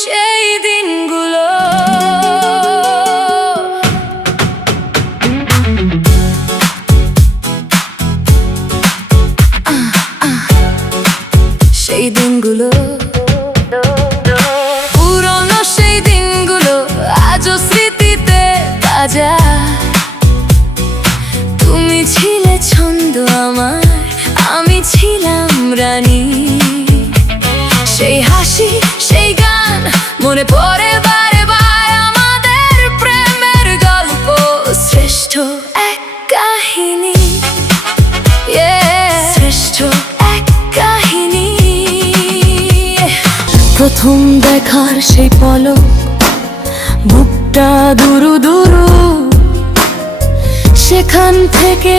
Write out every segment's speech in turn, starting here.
সেই দিনগুলো সেই দিনগুলো পুরনো সেই দিনগুলো আজও স্মৃতিতে তাজা। তুমি ছিলে ছন্দ আমার, আমি ছিলাম রানী। সেই হাসি সেই গান মনে পড়ে বারে বারে, আমাদের প্রেমের গল্প শ্রেষ্ঠ এক কাহিনী, শ্রেষ্ঠ এক কাহিনী। প্রথম দেখার সেই পলক, বুকটা দুরু দুরু, সেখান থেকে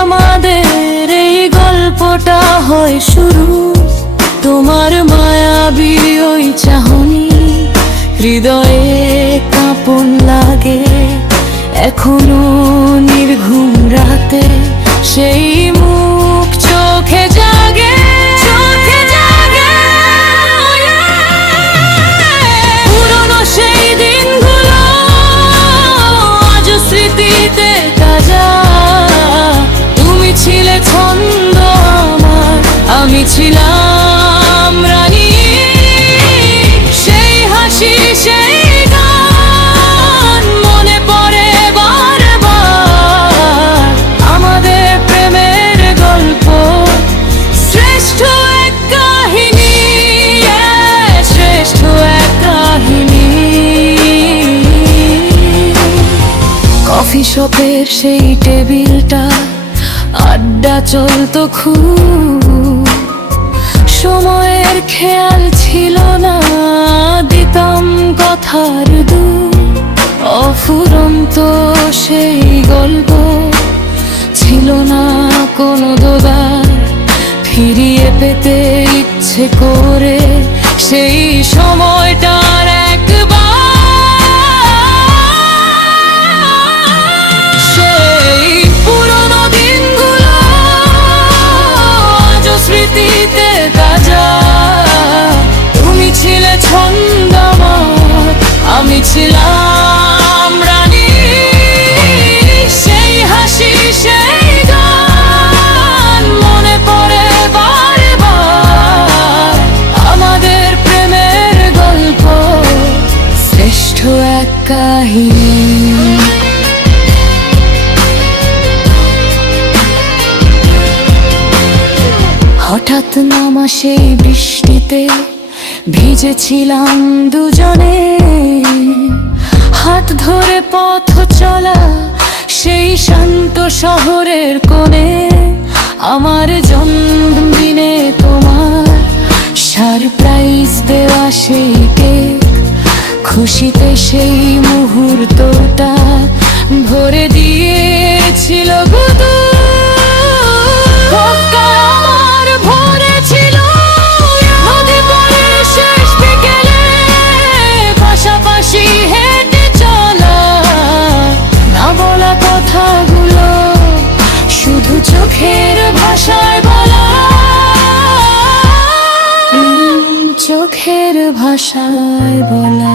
আমাদের এই গল্পটা হয় শুরু। তোমার মায়াবী ওই চাহনি হৃদয়ে কাঁপন লাগে, এখনো নির্ঘুম রাতে সেই মুখ চোখে জাগে, চোখে জাগে। পুরনো সেই দিনগুলো আজও স্মৃতিতে তাজা। তুমি ছিলে ছন্দ আমার, আমি ছিলাম রানী। সেই হাসি সেই গান মনে পড়ে বারবার, আমাদের প্রেমের গল্প শ্রেষ্ঠ এক কাহিনী, শ্রেষ্ঠ এক কাহিনী। কফি শপের সেই টেবিলটা, আড্ডা চলতো খুব, সময়ের খেয়াল ছিল না, দিতাম কথার দুধ। অফুরন্ত সেই গল্প ছিল না কোনো দোগার, ফিরিয়ে পেতে ইচ্ছে করে সেই সময়টার একবার। সেই পুরনো দিনগুলো আজও স্মৃতিতে তাজা। তুমি ছিলে ছন্দ আমার, আমি ছিলাম রানী। সেই হাসি সেই গান মনে পড়ে বারে বার, আমাদের প্রেমের গল্প শ্রেষ্ঠ এক কাহিনী। হঠাৎ নামা সেই বৃষ্টিতে ভিজেছিলাম দুজনে, হাত ধরে পথ চলা সেই শান্ত শহরের কোণে। আমার জন্মদিনে তোমার সারপ্রাইজ দেওয়া সেই কেক, খুশিতে সেই মুহূর্তটা ভরে দিয়েছিল গুদু। কথাগুলো শুধু চোখের ভাষায় বলা, চোখের ভাষায় বলা।